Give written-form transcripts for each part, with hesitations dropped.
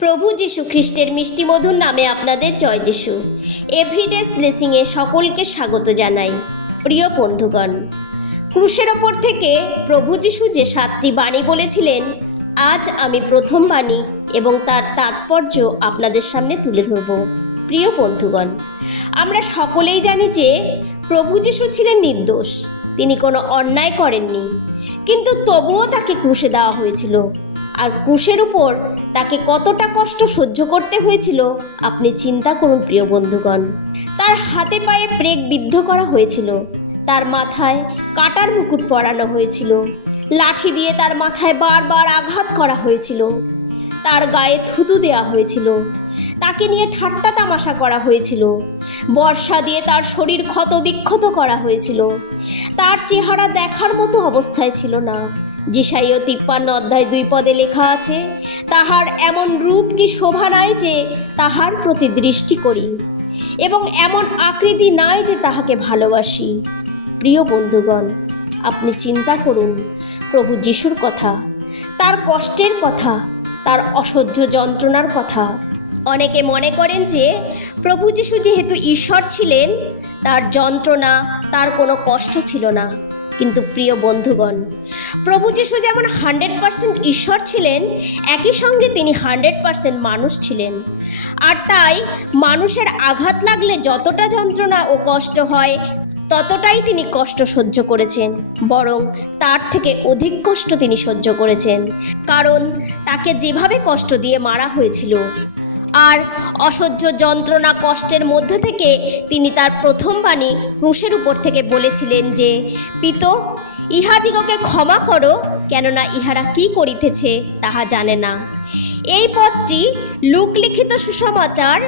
প্রভু যীশু খ্রিস্টের মিষ্টি মধুর নামে আপনাদের জয় যিশু। এভরিডেস ব্লেসিংয়ে সকলকে স্বাগত জানাই। প্রিয় বন্ধুগণ, ক্রুশের ওপর থেকে প্রভু যীশু যে 7টি বাণী বলেছিলেন, আজ আমি প্রথম বাণী এবং তার তাৎপর্য আপনাদের সামনে তুলে ধরব। প্রিয় বন্ধুগণ, আমরা সকলেই জানি যে প্রভু যীশু ছিলেন নির্দোষ। তিনি কোনো অন্যায় করেননি, কিন্তু তবুও তাকে ক্রুশে দেওয়া হয়েছিল। আর ক্রুশের উপর তাকে কতটা কষ্ট সহ্য করতে হয়েছিল আপনি চিন্তা করুন। প্রিয় বন্ধুগণ, তার হাতে পায়ে প্রেগ বিদ্ধ করা হয়েছিল, তার মাথায় কাটার মুকুট পরানো হয়েছিল, লাঠি দিয়ে তার মাথায় বারবার আঘাত করা হয়েছিল, তার গায়ে থুতু দেওয়া হয়েছিল, তাকে নিয়ে ঠাট্টা তামাশা করা হয়েছিল, বর্ষা দিয়ে তার শরীর ক্ষত বিক্ষত করা হয়েছিল। তার চেহারা দেখার মতো অবস্থায় ছিল না। যিশাইয় 53 অধ্যায় 2 পদে লেখা আছে, তাহার এমন রূপ কি শোভা নাই যে তাহার প্রতি দৃষ্টি করি, এবং এমন আকৃতি নাই যে তাহাকে ভালোবাসি। প্রিয় বন্ধুগণ, আপনি চিন্তা করুন প্রভু যিশুর কথা, তার কষ্টের কথা, তার অসহ্য যন্ত্রণার কথা। অনেকে মনে করেন যে প্রভু যিশু যেহেতু ঈশ্বর ছিলেন, তার যন্ত্রণা, তার কোনো কষ্ট ছিল না। কিন্তু প্রিয় বন্ধুগণ, প্রভু যিশু যেমন 100% ঈশ্বর ছিলেন, একই সঙ্গে তিনি 100% মানুষ ছিলেন। আর তাই মানুষের আঘাত লাগলে যতটা যন্ত্রণা ও কষ্ট হয়, ততটাই তিনি কষ্ট সহ্য করেছেন, বরং তার থেকে অধিক কষ্ট তিনি সহ্য করেছেন। কারণ তাকে যেভাবে কষ্ট দিয়ে মারা হয়েছিল, আর অসহ্য যন্ত্রণা কষ্টের মধ্য থেকে তিনি তার প্রথম বাণী ক্রুশের উপর থেকে বলেছিলেন যে, পিতো, ইহাদিগকে ক্ষমা করো, কেননা ইহারা কি করিতেছে তাহা জানে না। এই পদটি লূক লিখিত সুসমাচার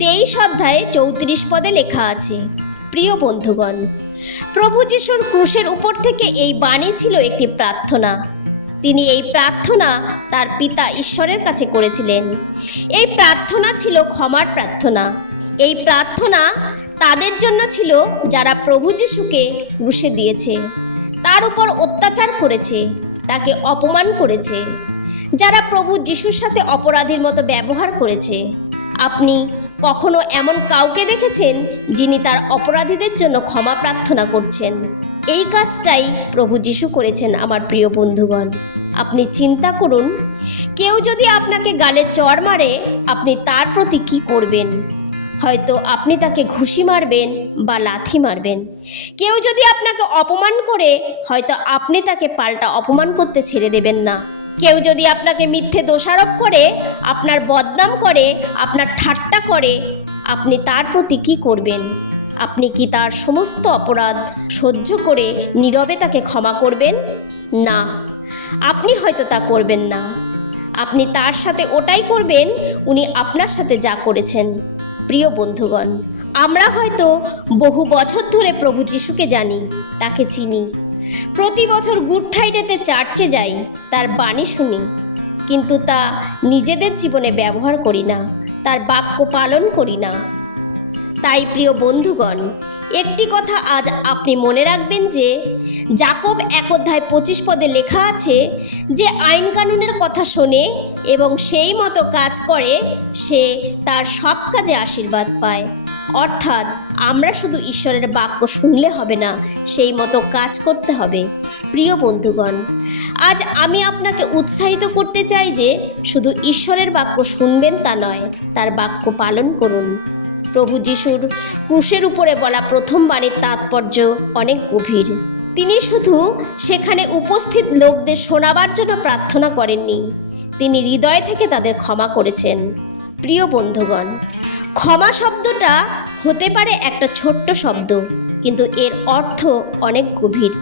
23 অধ্যায়ে 34 পদে লেখা আছে। প্রিয় বন্ধুগণ, প্রভু যিশুর ক্রুশের উপর থেকে এই বাণী ছিল একটি প্রার্থনা। তিনি এই প্রার্থনা তার পিতা ঈশ্বরের কাছে করেছিলেন। এই প্রার্থনা ছিল ক্ষমার প্রার্থনা। এই প্রার্থনা তাদের জন্য ছিল যারা প্রভু যিশুকে ক্রুশে দিয়েছে, তার উপর অত্যাচার করেছে, তাকে অপমান করেছে, যারা প্রভু যিশুর সাথে অপরাধীর মতো ব্যবহার করেছে। আপনি কখনো এমন কাউকে দেখেছেন যিনি তার অপরাধীদের জন্য ক্ষমা প্রার্থনা করছেন? এই কাজটাই প্রভু যিশু করেছেন। আমার প্রিয় বন্ধুগণ, আপনি চিন্তা করুন, কেউ যদি আপনাকে গালে চড় মারে, আপনি তার প্রতি কি করবেন? হয়তো আপনি তাকে ঘুষি মারবেন বা লাথি মারবেন। কেউ যদি আপনাকে অপমান করে, হয়তো আপনি তাকে পাল্টা অপমান করতে ছেড়ে দেবেন না। কেউ যদি আপনাকে মিথ্যে দোষারোপ করে, আপনার বদনাম করে, আপনার ঠাট্টা করে, আপনি তার প্রতি কি করবেন? আপনি কি তার সমস্ত অপরাধ সহ্য করে নীরবে তাকে ক্ষমা করবেন? না, আপনি হয়তো তা করবেন না। আপনি তার সাথে ওটাই করবেন উনি আপনার সাথে যা করেছেন। প্রিয় বন্ধুগণ, আমরা হয়তো বহু বছর ধরে প্রভু যিশুকে জানি, তাকে চিনি। প্রতি বছর গুড ফ্রাইডেতে চার্চে যাই, তার বাণী শুনি, কিন্তু তা নিজেদের জীবনে ব্যবহার করি না, তার বাক্য পালন করি না। তাই প্রিয় বন্ধুগণ, একটি কথা আজ আপনি মনে রাখবেন যে যাকব 1 অধ্যায় 25 পদে লেখা আছে যে আইন কানুনের কথা শোনে এবং সেই মতো কাজ করে, সে তার সব কাজে আশীর্বাদ পায়। অর্থাৎ আমরা শুধু ঈশ্বরের বাক্য শুনলে হবে না, সেই মতো কাজ করতে হবে। প্রিয় বন্ধুগণ, আজ আমি আপনাকে উৎসাহিত করতে চাই যে শুধু ঈশ্বরের বাক্য শুনবেন তা নয়, তার বাক্য পালন করুন। প্রভু যিশুর ক্রুশের উপরে বলা প্রথম বাণীর তাৎপর্য অনেক গভীর। তিনি শুধু সেখানে উপস্থিত লোকদের শোনাবার জন্য প্রার্থনা করেননি, তিনি হৃদয় থেকে তাদের ক্ষমা করেছেন। প্রিয় বন্ধুগণ, ক্ষমা শব্দটা হতে পারে একটা ছোট্ট শব্দ, কিন্তু এর অর্থ অনেক গভীর।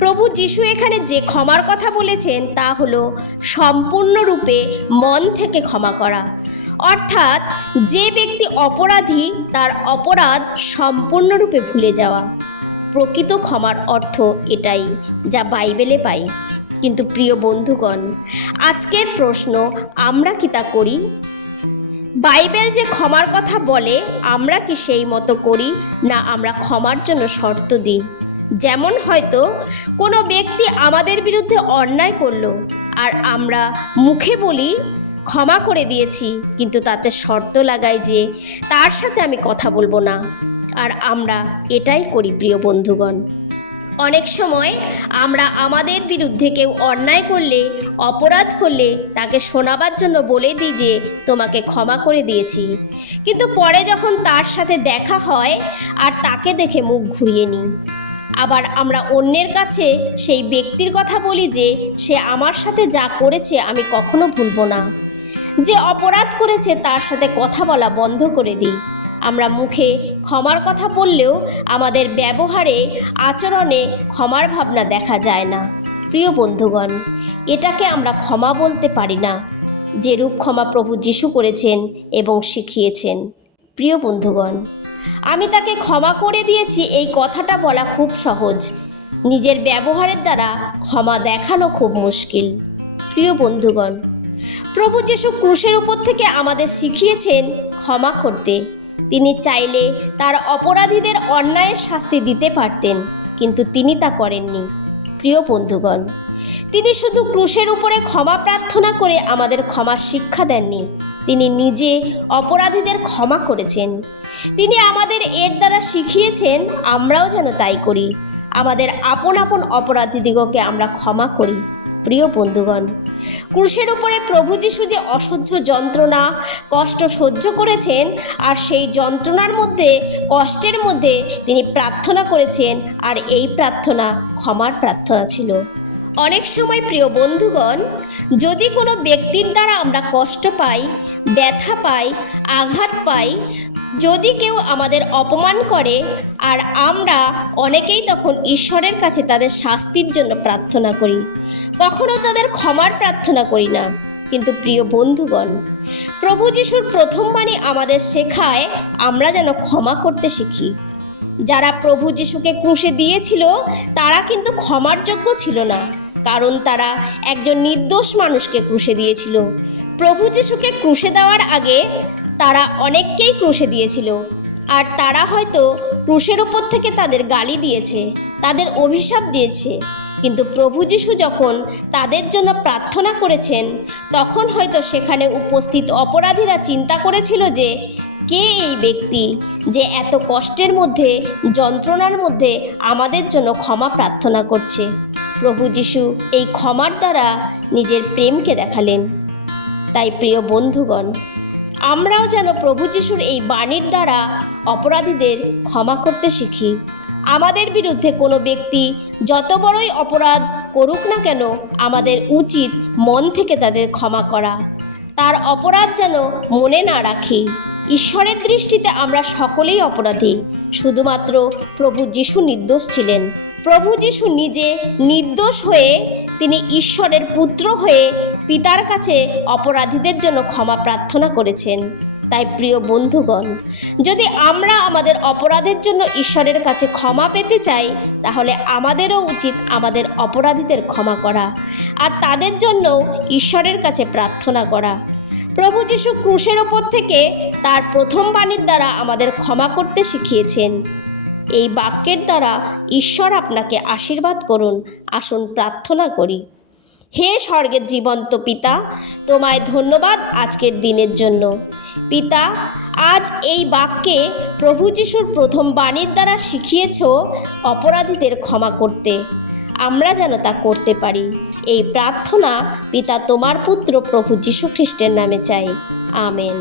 প্রভু যিশু এখানে যে ক্ষমার কথা বলেছেন তা হলো সম্পূর্ণরূপে মন থেকে ক্ষমা করা। অর্থাৎ যে ব্যক্তি অপরাধী, তার অপরাধ সম্পূর্ণরূপে ভুলে যাওয়া। প্রকৃত ক্ষমার অর্থ এটাই, যা বাইবেলে পাই। কিন্তু প্রিয় বন্ধুগণ, আজকের প্রশ্ন, আমরা কি তা করি? বাইবেল যে ক্ষমার কথা বলে, আমরা কি সেই মতো করি, না আমরা ক্ষমার জন্য শর্ত দিই? যেমন হয়তো কোনো ব্যক্তি আমাদের বিরুদ্ধে অন্যায় করলো, আর আমরা মুখে বলি ক্ষমা করে দিয়েছি, কিন্তু তাতে শর্ত লাগাই যে তার সাথে আমি কথা বলবো না। আর আমরা এটাই করি প্রিয় বন্ধুগণ। অনেক সময় আমরা আমাদের বিরুদ্ধে কেউ অন্যায় করলে, অপরাধ করলে তাকে শোনাবার জন্য বলে দিই যে তোমাকে ক্ষমা করে দিয়েছি, কিন্তু পরে যখন তার সাথে দেখা হয় আর তাকে দেখে মুখ ঘুরিয়ে নিই। আবার আমরা অন্যের কাছে সেই ব্যক্তির কথা বলি যে সে আমার সাথে যা করেছে আমি কখনো ভুলবো না। যে অপরাধ করেছে তার সাথে কথা বলা বন্ধ করে দিই। আমরা মুখে ক্ষমার কথা বললেও আমাদের ব্যবহারে, আচরণে ক্ষমার ভাবনা দেখা যায় না। প্রিয় বন্ধুগণ, এটাকে আমরা ক্ষমা বলতে পারি না, যেরূপ ক্ষমা প্রভু যিশু করেছেন এবং শিখিয়েছেন। প্রিয় বন্ধুগণ, আমি তাকে ক্ষমা করে দিয়েছি এই কথাটা বলা খুব সহজ, নিজের ব্যবহারের দ্বারা ক্ষমা দেখানো খুব মুশকিল। প্রিয় বন্ধুগণ, প্রভু যিশু ক্রুশের উপর থেকে আমাদের শিখিয়েছেন ক্ষমা করতে। তিনি চাইলে তার অপরাধীদের অন্যায়ের শাস্তি দিতে পারতেন, কিন্তু তিনি তা করেননি। প্রিয় বন্ধুগণ, তিনি শুধু ক্রুশের উপরে ক্ষমা প্রার্থনা করে আমাদের ক্ষমার শিক্ষা দেননি, তিনি নিজে অপরাধীদের ক্ষমা করেছেন। তিনি আমাদের এর দ্বারা শিখিয়েছেন আমরাও যেন তাই করি, আমাদের আপন আপন অপরাধীদিগকে আমরা ক্ষমা করি। প্রিয় বন্ধুগণ, ক্রুশের উপরে প্রভু যিশু যে অসহ্য যন্ত্রণা, কষ্ট সহ্য করেছেন, আর সেই যন্ত্রণার মধ্যে, কষ্টের মধ্যে তিনি প্রার্থনা করেছেন, আর এই প্রার্থনা ক্ষমার প্রার্থনা ছিল। অনেক সময় প্রিয় বন্ধুগণ, যদি কোনো ব্যক্তির দ্বারা আমরা কষ্ট পাই, ব্যথা পাই, আঘাত পাই, যদি কেউ আমাদের অপমান করে, আর আমরা অনেকেই তখন ঈশ্বরের কাছে তাদের শাস্তির জন্য প্রার্থনা করি, কখনো তাদের ক্ষমার প্রার্থনা করি না। কিন্তু প্রিয় বন্ধুগণ, প্রভু যিশুর প্রথম বাণী আমাদের শেখায় আমরা যেন ক্ষমা করতে শিখি। যারা প্রভু যিশুকে ক্রুশে দিয়েছিল তারা কিন্তু ক্ষমার যোগ্য ছিল না, কারণ তারা একজন নির্দোষ মানুষকে ক্রুশে দিয়েছিল। প্রভু যিশুকে ক্রুশে দেওয়ার আগে তারা অনেককেই ক্রুশে দিয়েছিল, আর তারা হয়তো ক্রুশের উপর থেকে তাদের গালি দিয়েছে, তাদের অভিশাপ দিয়েছে, কিন্তু প্রভু যিশু যখন তাদের জন্য প্রার্থনা করেছেন, তখন হয়তো সেখানে উপস্থিত অপরাধীরা চিন্তা করেছিল যে কে এই ব্যক্তি যে এত কষ্টের মধ্যে, যন্ত্রণার মধ্যে আমাদের জন্য ক্ষমা প্রার্থনা করছে। প্রভু যিশু এই ক্ষমার দ্বারা নিজের প্রেমকে দেখালেন। তাই প্রিয় বন্ধুগণ, আমরাও যেন প্রভু যিশুর এই বাণীর দ্বারা অপরাধীদের ক্ষমা করতে শিখি। আমাদের বিরুদ্ধে কোনো ব্যক্তি যত বড়ই অপরাধ করুক না কেন, আমাদের উচিত মন থেকে তাদের ক্ষমা করা, তার অপরাধ যেন মনে না রাখি। ঈশ্বরের দৃষ্টিতে আমরা সকলেই অপরাধী, শুধুমাত্র প্রভু যিশু নির্দোষ ছিলেন। প্রভু যিশু নিজে নির্দোষ হয়ে তিনি ঈশ্বরের পুত্র হয়ে পিতার কাছে অপরাধীদের জন্য ক্ষমা প্রার্থনা করেছেন। তাই প্রিয় বন্ধুগণ, যদি আমরা আমাদের অপরাধের জন্য ঈশ্বরের কাছে ক্ষমা পেতে চাই, তাহলে আমাদেরও উচিত আমাদের অপরাধীদের ক্ষমা করা, আর তাদের জন্য ঈশ্বরের কাছে প্রার্থনা করা। প্রভু যিশু ক্রুশের ওপর থেকে তার প্রথম বাণীর দ্বারা আমাদের ক্ষমা করতে শিখিয়েছেন। এই বাক্যের দ্বারা ঈশ্বর আপনাকে আশীর্বাদ করুন। আসুন প্রার্থনা করি। হে স্বর্গের জীবন্ত পিতা, তোমায় ধন্যবাদ আজকের দিনের জন্য। পিতা, আজ এই বাক্যে প্রভু যিশুর প্রথম বাণীর দ্বারা শিখিয়েছ অপরাধীদের ক্ষমা করতে। আমরা যেন তা করতে পারি। এই প্রার্থনা পিতা তোমার পুত্র প্রভু যীশু খ্রিস্টের নামে চাই। আমেন।